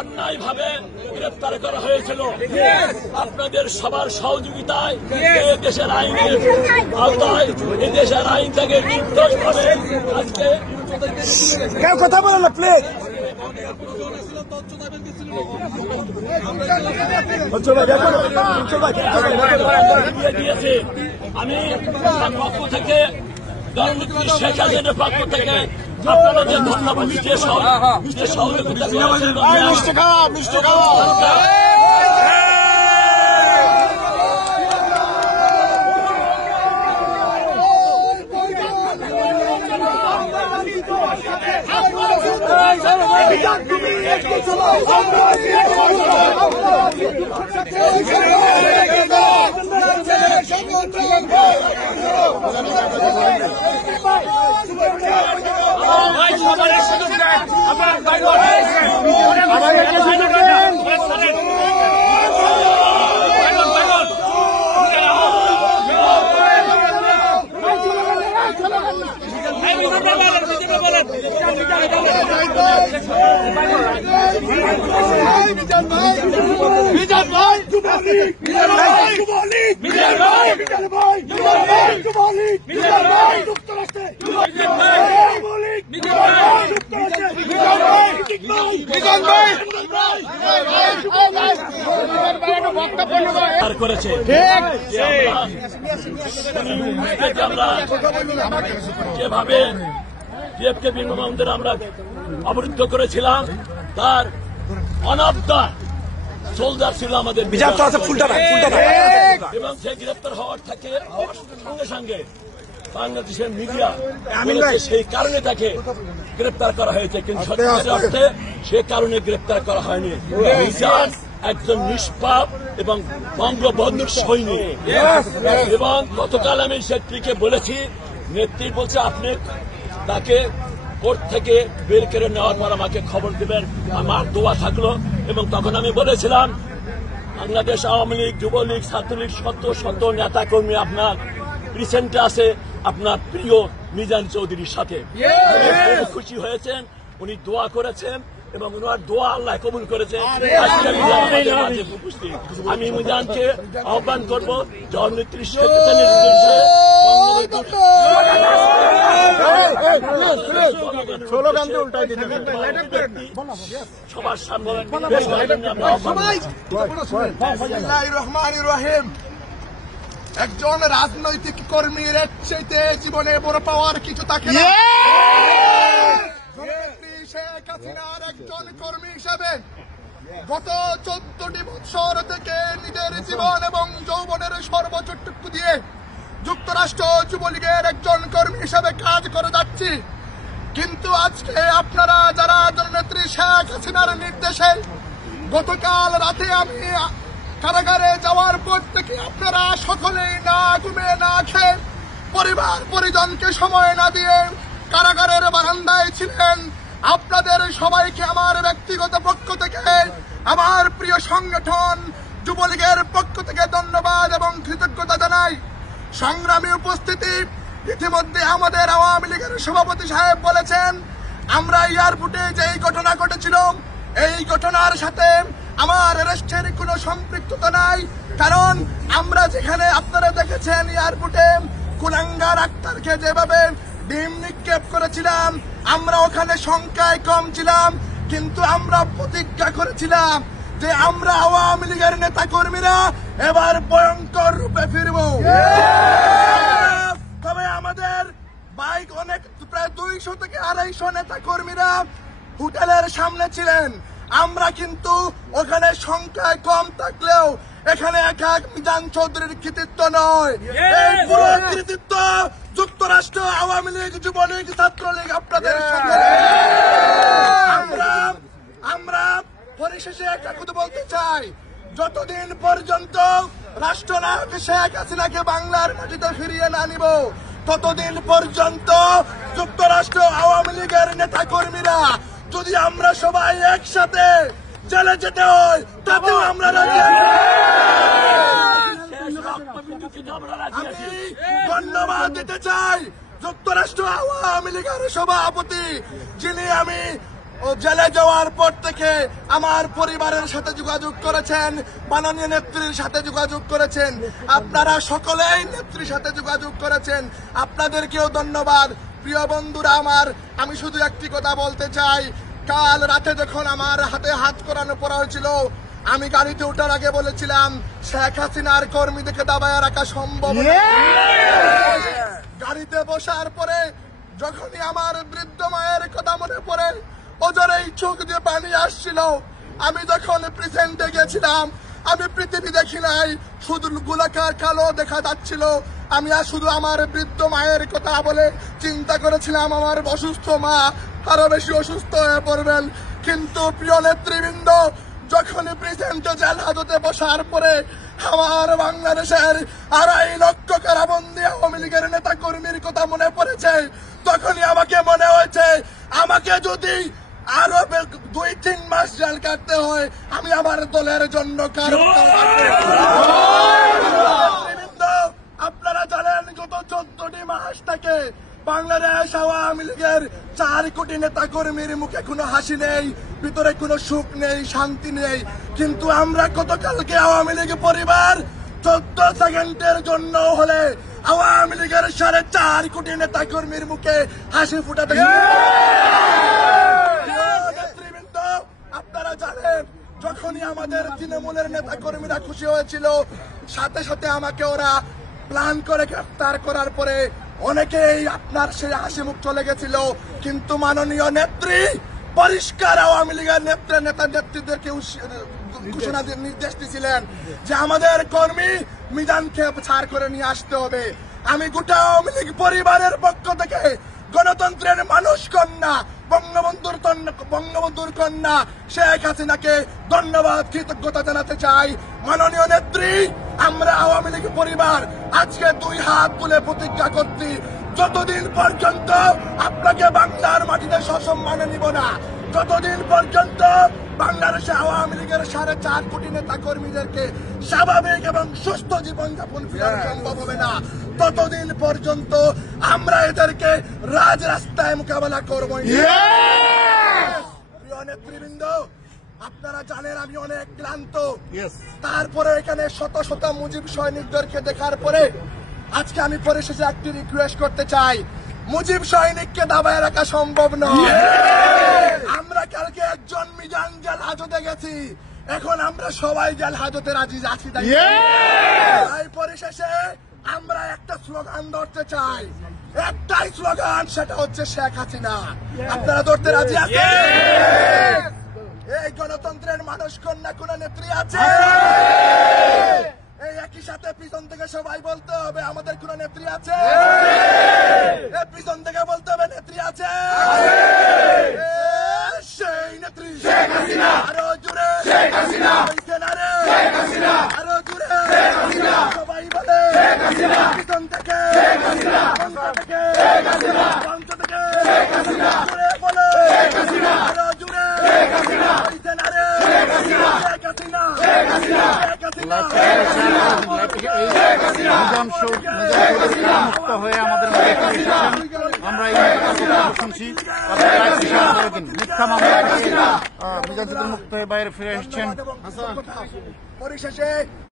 অন্যায় ভাবে গ্রেপ্তার করা হয়েছিল। আপনাদের সবার সহযোগিতায় দেশের আইনের আওতায় দেশের আইন থেকে নির্দোষভাবে আজকে কেউ কথা বলে না প্লিজ। দিয়েছে আমি পক্ষ থেকে শেখ হাসিনার পক্ষ থেকে আপনাদের ধন্যবাদ সহযোগিতা করেছে। আমরা যেভাবে ডিএফকে বিমানবন্দর আমরা অবরুদ্ধ করেছিলাম তার অনাবদা সোলজার ছিল আমাদের এবং সে গ্রেপ্তার হওয়ার থেকে সঙ্গে সঙ্গে বাংলাদেশের মিডিয়া সেই কারণে তাকে গ্রেপ্তার করা হয়েছে, কিন্তু সত্যিকার অর্থে সে কারণে গ্রেপ্তার করা হয়নি। মিজান একজন নিষ্পাপ এবং বঙ্গবন্ধুর সৈনিক এবং গতকাল আমি সেটিকে বলেছি, নেত্রী বলছে আপনি তাকে কোর্ট থেকে বের করে নেওয়ার পর আমাকে খবর দেবেন, আমার দোয়া থাকলো। এবং তখন আমি বলেছিলাম বাংলাদেশ আওয়ামী লীগ, যুবলীগ, ছাত্রলীগ শত নেতা কর্মী আপনার রিসেন্টে আছে আপনার প্রিয় মিজান চৌধুরীর সাথে। খুশি হয়েছেন, উনি দোয়া করেছেন এবং ওনার দোয়া আল্লাহ কবুল করেছে। আমি মিজানকে আহ্বান করব জননেত্রী শেখ হাসিনার নির্দেশে সবার সামনে একজন রাজনৈতিক কর্মীর চাইতে জীবনে বড় পাওয়ার কিছু থাকে না। শেখ হাসিনার একজন কর্মী হিসেবে গত 14টি বছর থেকে নিজের জীবন এবং যৌবনের সর্বোচ্চটুকু দিয়ে যুক্তরাষ্ট্র যুবলীগের একজন কর্মী হিসেবে কাজ করে যাচ্ছি। কিন্তু আজকে আপনারা যারা জননেত্রী শেখ হাসিনার নির্দেশে গতকাল রাতে আমি কারাগারে যাওয়ার পর থেকে আপনারা সকলেই না ঘুমে না খেয়ে পরিবার পরিজনকে সময় না দিয়ে কারাগারের বারান্দায় ছিলেন। আপনাদের সবাইকে আমার ব্যক্তিগত পক্ষ থেকে, আমার প্রিয় সংগঠন যুবলীগের পক্ষ থেকে ধন্যবাদ এবং কৃতজ্ঞতা জানাই। সংগ্রামী উপস্থিতি, ইতিমধ্যে আমাদের আওয়ামী লীগের সভাপতি সাহেব বলেছেন আমরা এয়ারপোর্টে যেই ঘটনা ঘটেছিল এই ঘটনার সাথে আমার অ্যারেস্টের কোনো সম্পৃক্ততা নাই, কারণ আমরা যেখানে আপনারা দেখেছেন এয়ারপোর্টে কুলাঙ্গার আক্তারকে যেভাবে ডিম নিক্ষেপ করেছিলাম, আমরা ওখানে সংখ্যায় কম ছিলাম, কিন্তু আমরা প্রতিজ্ঞা করেছিলাম যে আমরা আওয়ামী লীগের নেতা কর্মীরা এবার ভয়ঙ্কর রূপে ফিরব। তবে আমাদের বাইক অনেক প্রায় 200 থেকে 250 নেতা কর্মীরা হোটেলের সামনে ছিলেন। আমরা কিন্তু ওখানে সংখ্যায় কম থাকলেও এখানে একা মিজান চৌধুরীর কৃতিত্ব নয়, এই পুরো কৃতিত্ব যুক্তরাষ্ট্র আওয়ামী লীগ, যুবলীগ, ছাত্রলীগ আপনাদের সঙ্গে। আমরা পরিশেষে একটা কথা বলতে চাই, যতদিন পর্যন্ত রাষ্ট্রনায়ক শেখ হাসিনাকে বাংলার মাটিতে ফিরিয়ে না নিব ততদিন পর্যন্ত যুক্তরাষ্ট্র আওয়ামী লীগের নেতা কর্মীরা যদি আমরা সবাই একসাথে জেলে যেতে হয় তাতেও আমরা রাজি আছি। ধন্যবাদ দিতে চাই যুক্তরাষ্ট্র আওয়ামী লীগের সভাপতি, যিনি আমি ও জেলে যাওয়ার পর থেকে আমার পরিবারের সাথে যোগাযোগ করেছেন, মাননীয় নেত্রীর সাথে যোগাযোগ করেছেন, আপনারা সকলেই নেত্রীর সাথে যোগাযোগ করেছেন, আপনাদেরকেও ধন্যবাদ। প্রিয় বন্ধুরা আমার, আমি শুধু একটি কথা বলতে চাই, কাল রাতে যখন আমার হাতে হাত করানো পড়া হয়েছিল, আমি গাড়িতে ওঠার আগে বলেছিলাম শেখ হাসিনার কর্মীদেরকে দাবায় রাখা সম্ভব না। গাড়িতে বসার পরে যখনই আমার বৃদ্ধ মায়ের কথা মনে পড়ে, ওজরেই চোখ দিয়ে পানি আসছিল। আমি যখন প্রেজেন্টে গেছিলাম, আমি পৃথিবী দেখি নাই, শুধু গোলাকার কালো দেখা যাচ্ছিল। আমি আর শুধু আমার বৃদ্ধ মায়ের কথা বলে চিন্তা করেছিলাম আমার অসুস্থ মা আরো বেশি অসুস্থ হয়ে পড়বেন। কিন্তু প্রিয় নেতৃবৃন্দ, যখন প্রেজেন্টে জেল হাজতে বসার পরে আমার বাংলাদেশের 2.5 লক্ষ কারাবন্দী আওয়ামী লীগের নেতা কর্মীর কথা মনে পড়েছে, তখনই আমাকে মনে হয়েছে আমাকে যদি আরো 2-3 মাস জেল কাটতে হয়, আমি আমার দলের জন্য আপনারা জানেন গত 14টি মাস থেকে বাংলাদেশ আওয়ামী লীগের 4 কোটি নেতা কর্মীর মুখে কোনো হাসি নেই, ভিতরে কোনো সুখ নেই, শান্তি নেই। কিন্তু আমরা গতকালকে আওয়ামী লীগ পরিবার 14 সেকেন্ডের জন্য হলে আওয়ামী লীগের 4.5 কোটি নেতা কর্মীর মুখে হাসি ফুটাতে। নেতৃবৃন্দ, আপনারা জানেন যখনই আমাদের তৃণমূলের নেতা কর্মীরা খুশি হয়েছিল, সাথে সাথে আমাকে ওরা প্ল্যান করে গ্রেফতার করার পরে অনেকেই আপনার সেই হাসি মুখ চলে গেছিল। কিন্তু মাননীয় নেত্রী পরিষ্কার আওয়ামী লীগের নেতা নেত্রীদেরকে ঘোষণা নির্দেশ দিয়েছিলেন যে আমাদের কর্মী মিজানকে ছাড় করে নিয়ে আসতে হবে। আমি গোটা আওয়ামী লীগ পরিবারের পক্ষ থেকে গণতন্ত্রের মানুষ কন্যা বঙ্গবন্ধুর কন্যা শেখ হাসিনাকে ধন্যবাদ, কৃতজ্ঞতা জানাতে চাই। মাননীয় নেত্রী, আমরা আওয়ামী লীগ পরিবার আজকে 2 হাত তুলে প্রতিজ্ঞা করছি, যতদিন পর্যন্ত আপনাকে বাংলার মাটিতে সসম্মানে নিব না, যতদিন পর্যন্ত বাংলাদেশে আওয়ামী লীগের 4.5 কোটি নেতা কর্মীদেরকে স্বাভাবিক এবং সুস্থ জীবনযাপন ফেরানো সম্ভব হবে না, ততদিন পর্যন্ত আমরা এদেরকে রাজরাস্তায় মোকাবেলা করব। প্রিয় নেতৃবৃন্দ, আপনারা জানেন আমি অনেক ক্লান্ত, তারপরে এখানে শত শত মুজিব সৈনিকদেরকে দেখার পরে আজকে আমি পরিশেষে একটি রিকোয়েস্ট করতে চাই, মুজিব সৈনিককে দাবায় রাখা সম্ভব নয়। আমরা কালকে একজন মিজান জেল হাজতে গেছি, এখন আমরা সবাই জেল হাজতে রাজি আছি। তাই পরিশেষে আমরা একটা স্লোগান ধরতে চাই, একটাই স্লোগান, সেটা হচ্ছে শেখ হাসিনা। আপনারা ধরতে রাজি আছেন? এই গণতন্ত্রের মানুষ কন্যা কোন নেত্রী আছে? এই একই সাথে পিছন থেকে সবাই বলতে হবে আমাদের কোন নেত্রী আছে? পিছন থেকে বলতে হবে নেত্রী আছে। সেই নেত্রী শেখ হাসিনা, আরো জোরে শেখ হাসিনা, আরো জোরে শেখ হাসিনা, সবাই বলে শেখ হাসিনা, পিছন থেকে শেখ হাসিনা, মঞ্চ থেকে শেখ হাসিনা, মঞ্চ থেকে শেখ হাসিনা, জোরে বলো শেখ হাসিনা, আরো জোরে শেখ হাসিনা, শেখ হাসিনা, শেখ হাসিনা, শেখ হাসিনা, শেখ হাসিনা, মুক্ত হয়ে আমাদের মাঝে এসেছেন। আমরা এই শুনছি মিথ্যা মামলা থেকে মিজান মুক্ত হয়ে বাইরে ফিরে এসেছেন। পরিশেষে